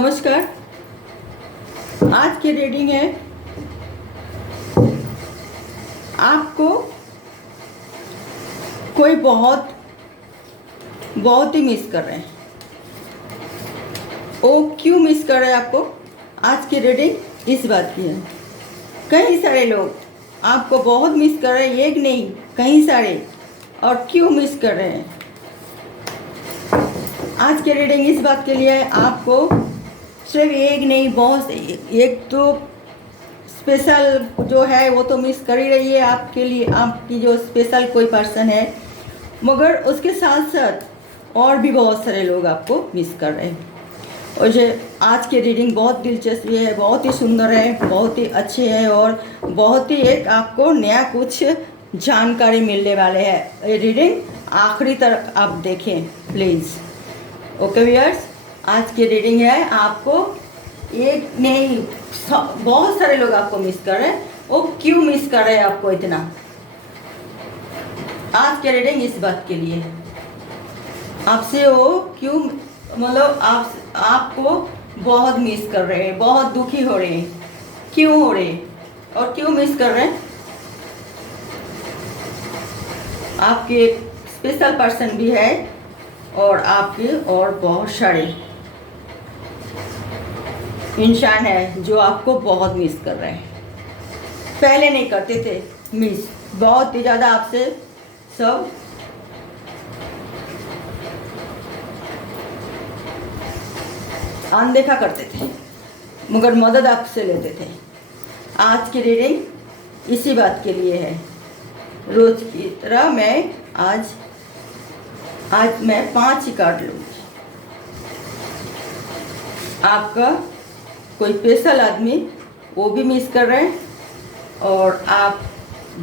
नमस्कार। आज की रीडिंग है आपको कोई बहुत ही मिस कर रहे हैं। वो क्यों मिस कर रहे हैं आपको? आज की रीडिंग इस बात की है। कई सारे लोग आपको बहुत मिस कर रहे हैं, एक नहीं कई सारे। और क्यों मिस कर रहे हैं? आज की रीडिंग इस बात के लिए है, आपको सिर्फ एक नहीं बहुत एक तो स्पेशल जो है वो तो मिस कर ही रही है आपके लिए, आपकी जो स्पेशल कोई पर्सन है, मगर उसके साथ साथ और भी बहुत सारे लोग आपको मिस कर रहे हैं। और जो आज की रीडिंग बहुत दिलचस्पी है, बहुत ही सुंदर है, बहुत ही अच्छी है और बहुत ही एक आपको नया कुछ जानकारी मिलने वाले है। ये रीडिंग आखिरी तक आप देखें प्लीज़। ओके व्यूअर्स, आज की रीडिंग है आपको एक नहीं बहुत सारे लोग आपको मिस कर रहे हैं। वो क्यों मिस कर रहे हैं आपको इतना? आज की रीडिंग इस बात के लिए आपसे वो क्यों मतलब आपको बहुत मिस कर रहे हैं, बहुत दुखी हो रहे हैं। क्यों हो रहे हैं और क्यों मिस कर रहे हैं? आपके एक स्पेशल पर्सन भी है और आपके और बहुत सारे इंसान है जो आपको बहुत मिस कर रहे हैं। पहले नहीं करते थे मिस, बहुत ही ज़्यादा आपसे सब अनदेखा करते थे, मगर मदद आपसे लेते थे। आज की रीडिंग इसी बात के लिए है। रोज की तरह मैं आज मैं 5 ही कार्ड लूँगी। आपका कोई स्पेशल आदमी वो भी मिस कर रहे हैं और आप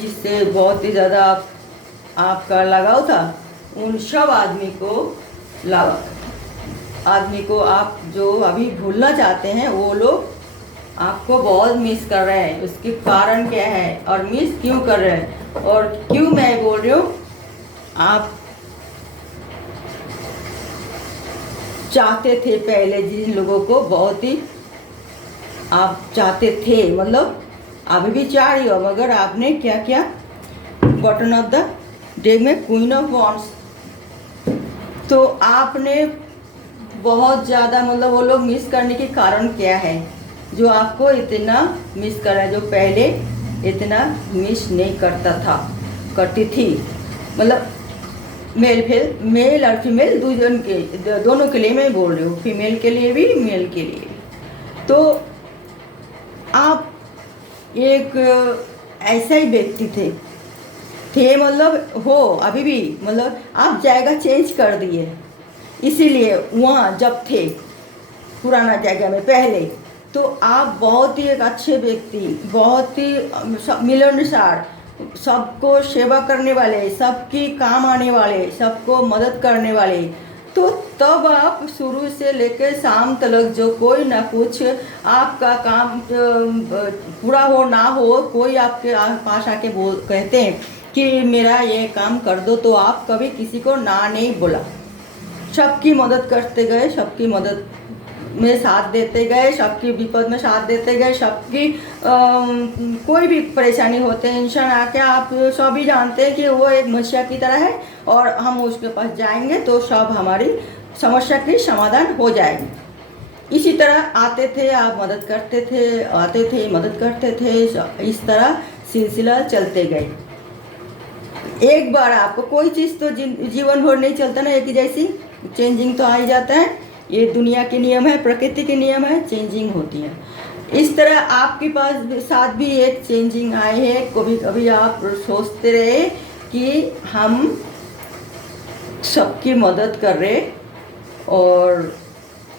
जिससे बहुत ही ज़्यादा आपका लगाव था, उन सब आदमी को आप जो अभी भूलना चाहते हैं वो लोग आपको बहुत मिस कर रहे हैं। उसके कारण क्या है और मिस क्यों कर रहे हैं और क्यों मैं बोल रही हूँ? आप चाहते थे पहले जिन लोगों को बहुत ही आप चाहते थे, मतलब अभी भी चाह रही हो, मगर आपने क्या किया? बॉटम ऑफ द डेक में क्वीन ऑफ वॉन्ड्स। तो आपने बहुत ज़्यादा मतलब वो लोग मिस करने के कारण क्या है जो आपको इतना मिस कर रहा है, जो पहले इतना मिस नहीं करती थी। मतलब मेल और फीमेल दोनों के लिए मैं बोल रही हूँ, फीमेल के लिए भी मेल के लिए भी। तो आप एक ऐसा ही व्यक्ति थे मतलब हो अभी भी, मतलब आप जगह चेंज कर दिए। इसीलिए वहाँ जब थे पुराना जगह में पहले, तो आप बहुत ही एक अच्छे व्यक्ति, बहुत ही मिलनसार, सबको सेवा करने वाले, सबकी काम आने वाले, सबको मदद करने वाले। तो तब आप शुरू से लेकर शाम तक जो कोई ना कुछ आपका काम पूरा हो ना हो, कोई आपके पास आके कहते हैं कि मेरा ये काम कर दो, तो आप कभी किसी को ना नहीं बोला। सबकी मदद करते गए, सबकी मदद में साथ देते गए, सबकी विपद में साथ देते गए, सबकी कोई भी परेशानी होते हैं इंसान आके, आप सभी जानते हैं कि वो एक मसीहा की तरह है और हम उसके पास जाएंगे तो सब हमारी समस्या की समाधान हो जाएगी। इसी तरह आते थे, आप मदद करते थे, आते थे, मदद करते थे, इस तरह सिलसिला चलते गए। एक बार आपको कोई चीज़ तो जीवन भर नहीं चलता ना एक ही जैसी, चेंजिंग तो आ ही जाता है। ये दुनिया के नियम है, प्रकृति के नियम है, चेंजिंग होती है। इस तरह आपके पास साथ भी एक चेंजिंग आए है। कभी कभी आप सोचते रहे कि हम सबकी मदद कर रहे और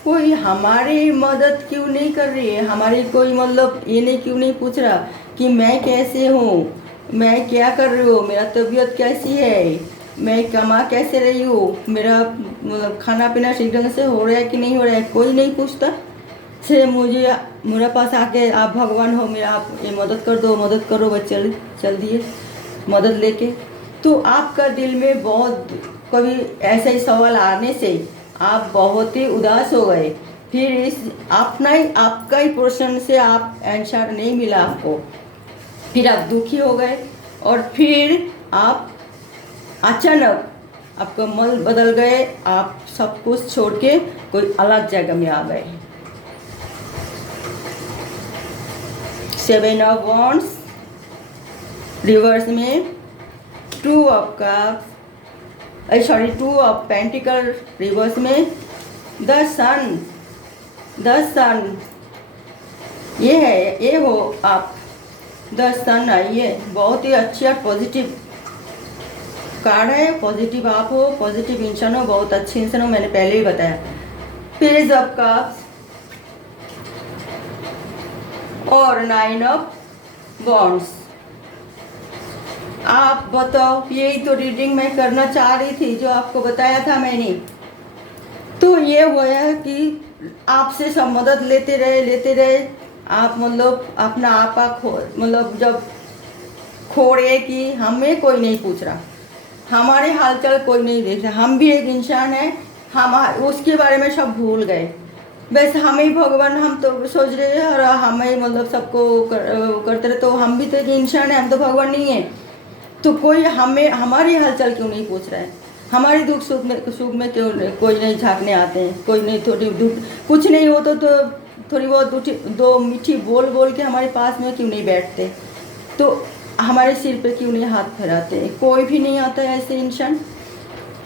कोई हमारी मदद क्यों नहीं कर रही है, हमारी कोई मतलब ये नहीं क्यों नहीं पूछ रहा कि मैं कैसे हूँ, मैं क्या कर रही हूँ, मेरा तबीयत कैसी है, मैं कमा कैसे रही हूँ, मेरा मतलब खाना पीना ठीक ढंग से हो रहा है कि नहीं हो रहा है, कोई नहीं पूछता। सिर्फ मुझे मेरे पास आके आप भगवान हो, मेरा आप ये मदद कर दो, मदद करो, बस चल दिए मदद लेके। तो आपका दिल में बहुत कभी ऐसा ही सवाल आने से आप बहुत ही उदास हो गए फिर इस अपना ही आपका ही पोर्शन से आप आंसर नहीं मिला आपको, फिर आप दुखी हो गए और फिर आप अचानक आपका मन बदल गए, आप सब कुछ छोड़ के कोई अलग जगह में आ गए। 7 ऑफ वॉन्ड्स रिवर्स में 2 of cups, 2 of pentacle reverse में द सन ये है, ये हो आप। द सन आइए, बहुत ही अच्छा पॉजिटिव कार्ड है, पॉजिटिव आप हो, पॉजिटिव इंसान हो, बहुत अच्छे इंसान हो, मैंने पहले ही बताया। पेज ऑफ कप्स और 9 ऑफ वॉन्ड्स। आप बताओ, यही तो रीडिंग मैं करना चाह रही थी जो आपको बताया था मैंने। तो ये हुआ कि आपसे सब मदद लेते रहे आप, मतलब अपना आपा मतलब जब खोड़े कि हमें कोई नहीं पूछ रहा, हमारे हालचाल कोई नहीं देख रहा, हम भी एक इंसान है, हम उसके बारे में सब भूल गए। बस हम ही भगवान, हम तो सोच रहे हैं और हम ही मतलब सबको करते रहे, तो हम भी तो एक इंसान है, हम तो भगवान नहीं है। तो कोई हमें हमारी हालचाल क्यों नहीं पूछ रहा है, हमारी दुख सुख में क्यों कोई नहीं झांकने आते हैं, कोई नहीं, थोड़ी कुछ नहीं हो तो थोड़ी बहुत दो मीठी बोल के हमारे पास में क्यों नहीं बैठते, तो हमारे सिर पे क्यों नहीं हाथ फैलाते। कोई भी नहीं आता है ऐसे इंसान,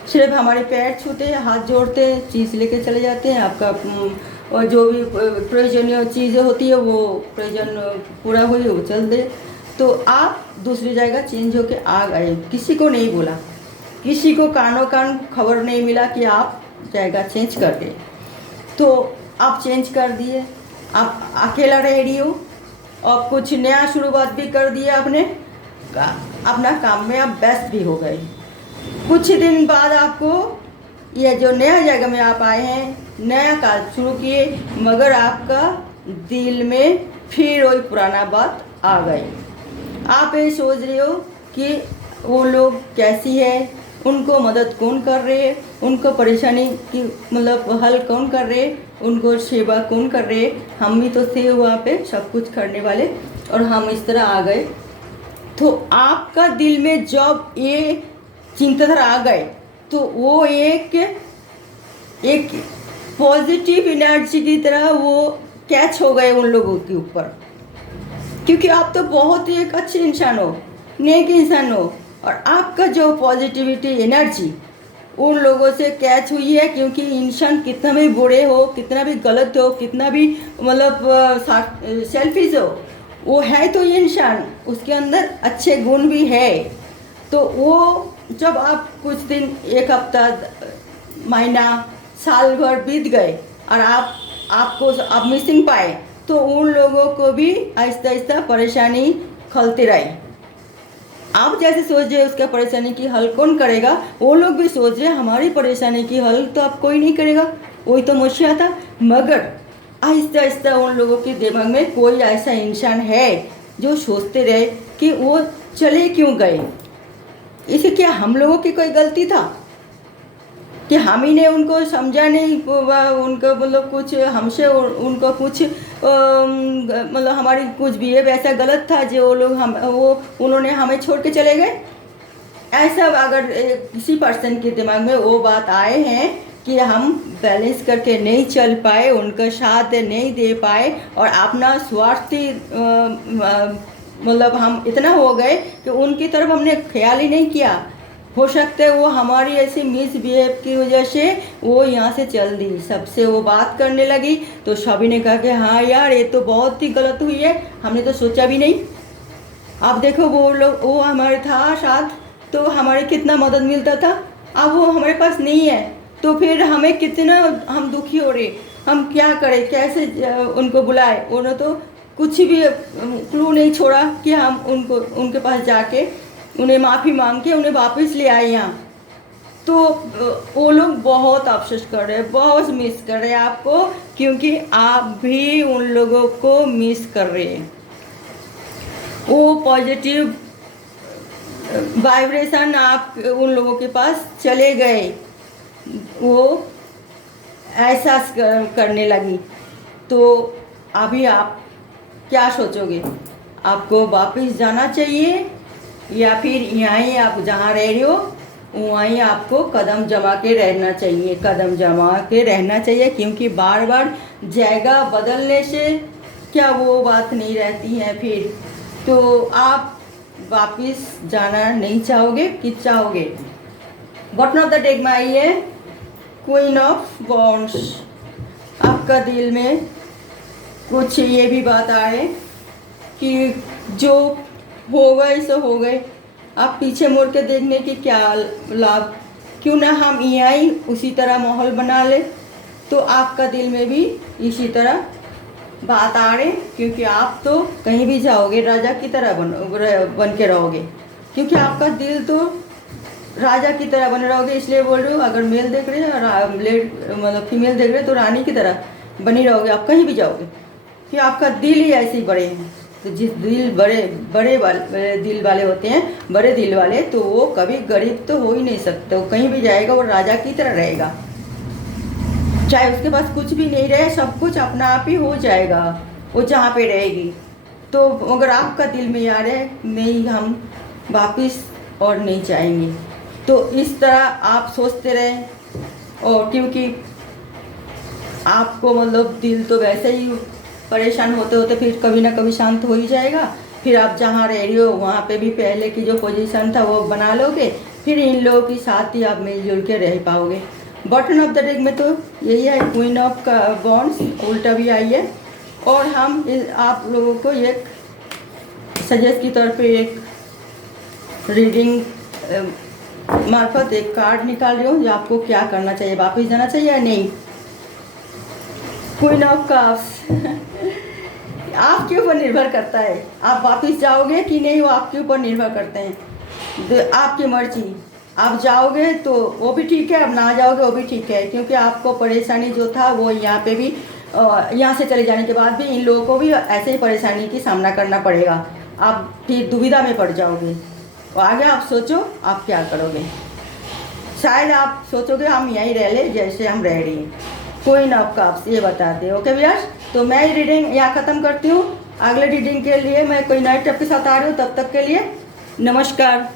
सिर्फ हमारे पैर छूते हैं, हाथ जोड़ते हैं, चीज़ लेके चले जाते हैं। आपका और जो भी प्रयोजनीय चीज़ें होती है वो प्रयोजन पूरा हुई वो चल दे, तो आप दूसरी जगह चेंज होके आ गए, किसी को नहीं बोला, किसी को कानों कान खबर नहीं मिला कि आप जगह चेंज कर गए, तो आप चेंज कर दिए, आप अकेला रेडी हो और कुछ नया शुरुआत भी कर दिया आपने, अपना काम में आप व्यस्त भी हो गए। कुछ दिन बाद आपको ये जो नया जगह में आप आए हैं, नया काज शुरू किए, मगर आपका दिल में फिर वही पुराना बात आ गई। आप ये सोच रहे हो कि वो लोग कैसी है, उनको मदद कौन कर रहे हैं, उनको परेशानी की मतलब हल कौन कर रहे हैं, उनको सेवा कौन कर रहे हैं। हम भी तो थे वहाँ पे सब कुछ करने वाले और हम इस तरह आ गए। तो आपका दिल में जब ये चिंताधारा आ गए तो वो एक पॉजिटिव एनर्जी की तरह वो कैच हो गए उन लोगों के ऊपर, क्योंकि आप तो बहुत ही एक अच्छे इंसान हो, नेक इंसान हो, और आपका जो पॉजिटिविटी एनर्जी उन लोगों से कैच हुई है। क्योंकि इंसान कितना भी बुरे हो, कितना भी गलत हो, कितना भी मतलब सेल्फिश हो, वो है तो ये इंसान, उसके अंदर अच्छे गुण भी है। तो वो जब आप कुछ दिन, एक हफ्ता, महीना, साल भर बीत गए और आप मिसिंग पाए, तो उन लोगों को भी आहिस्ता आहिस्ता परेशानी खलती रही। आप जैसे सोच रहे उसका परेशानी की हल कौन करेगा, वो लोग भी सोच रहे हमारी परेशानी की हल तो अब कोई नहीं करेगा, वही तो मुश्किल था। मगर आहिस्ता आहिस्ता उन लोगों के दिमाग में कोई ऐसा इंसान है जो सोचते रहे कि वो चले क्यों गए, इसे क्या हम लोगों की कोई गलती था कि हम ही ने उनको समझा नहीं, उनको मतलब कुछ हमसे उनको कुछ मतलब हमारी कुछ बिहेव ऐसा गलत था जो वो लोग उन्होंने हमें छोड़ के चले गए। ऐसा अगर किसी पर्सन के दिमाग में वो बात आए हैं कि हम बैलेंस करके नहीं चल पाए, उनका साथ नहीं दे पाए और अपना स्वार्थी मतलब हम इतना हो गए कि उनकी तरफ हमने ख्याल ही नहीं किया, हो सकता है वो हमारी ऐसी मिसबिहेव की वजह से वो यहाँ से चल दी, सबसे वो बात करने लगी, तो सभी ने कहा कि हाँ यार ये तो बहुत ही गलत हुई है, हमने तो सोचा भी नहीं। आप देखो वो हमारे था साथ तो हमारे कितना मदद मिलता था, अब वो हमारे पास नहीं है, तो फिर हमें कितना हम दुखी हो रहे, हम क्या करें, कैसे उनको बुलाए। उन्होंने तो कुछ भी क्लू नहीं छोड़ा कि हम उनके पास जाके उन्हें माफ़ी मांग के उन्हें वापस ले आए यहाँ। तो वो लोग बहुत अफसोस कर रहे हैं, बहुत मिस कर रहे हैं आपको, क्योंकि आप भी उन लोगों को मिस कर रहे हैं। वो पॉजिटिव वाइब्रेशन आप उन लोगों के पास चले गए, वो एहसास करने लगी। तो अभी आप क्या सोचोगे, आपको वापस जाना चाहिए या फिर यहीं आप जहाँ रह रहे हो वहीं आपको कदम जमा के रहना चाहिए? कदम जमा के रहना चाहिए, क्योंकि बार बार जगह बदलने से क्या वो बात नहीं रहती है फिर। तो आप वापस जाना नहीं चाहोगे कि चाहोगे? बॉटम ऑफ द डेक में आई है क्वीन ऑफ वॉन्ड्स। आपका दिल में कुछ ये भी बात आ रहे कि जो हो गए सो हो गए, आप पीछे मुड़ के देखने की क्या लाभ, क्यों ना हम यहीं उसी तरह माहौल बना ले। तो आपका दिल में भी इसी तरह बात आ रहे, क्योंकि आप तो कहीं भी जाओगे राजा की तरह बन के रहोगे, क्योंकि आपका दिल तो राजा की तरह बने रहोगे। इसलिए बोल रही हूँ, अगर मेल देख रहे हैं मतलब फीमेल देख रहे हैं तो रानी की तरह बनी रहोगे, आप कहीं भी जाओगे, कि आपका दिल ही ऐसे ही बड़े हैं। तो जिस दिल बड़े दिल वाले होते हैं, बड़े दिल वाले, तो वो कभी गरीब तो हो ही नहीं सकते। वो कहीं भी जाएगा वो राजा की तरह रहेगा, चाहे उसके पास कुछ भी नहीं रहे, सब कुछ अपना आप ही हो जाएगा वो जहाँ पे रहेगी। तो अगर आपका दिल में यार है नहीं हम वापस और नहीं चाहेंगे, तो इस तरह आप सोचते रहें। और क्योंकि आपको मतलब दिल तो वैसे ही परेशान होते होते फिर कभी ना कभी शांत हो ही जाएगा। फिर आप जहाँ रह रही हो वहाँ पे भी पहले की जो पोजीशन था वो बना लोगे, फिर इन लोगों के साथ ही आप मिलजुल के रह पाओगे। बॉटम ऑफ द डेक में तो यही है, क्वीन ऑफ वॉन्ड्स उल्टा भी आई है। और हम आप लोगों को एक सजेस्ट की तौर पे एक रीडिंग मार्फत एक कार्ड निकाल रही हूँ, जो आपको क्या करना चाहिए, वापस जाना चाहिए या नहीं। क्वीन ऑफ कप्स आपके ऊपर निर्भर करता है, आप वापस जाओगे कि नहीं वो आपके ऊपर निर्भर करते हैं। तो आपकी मर्जी, आप जाओगे तो वो भी ठीक है, अब ना जाओगे वो भी ठीक है, क्योंकि आपको परेशानी जो था वो यहाँ पे भी यहाँ से चले जाने के बाद भी इन लोगों को भी ऐसे ही परेशानी की सामना करना पड़ेगा। आप फिर दुविधा में पड़ जाओगे। तो आगे आप सोचो आप क्या करोगे। शायद आप सोचोगे हम यहीं रह ले जैसे हम रह रही हैं। क्वीन ऑफ कप्स ये बताते हैं। ओके व्यूअर्स, तो मैं ये रीडिंग यहाँ ख़त्म करती हूँ। अगले रीडिंग के लिए मैं कोई नए टिप के साथ आ रही हूँ, तब तक के लिए नमस्कार।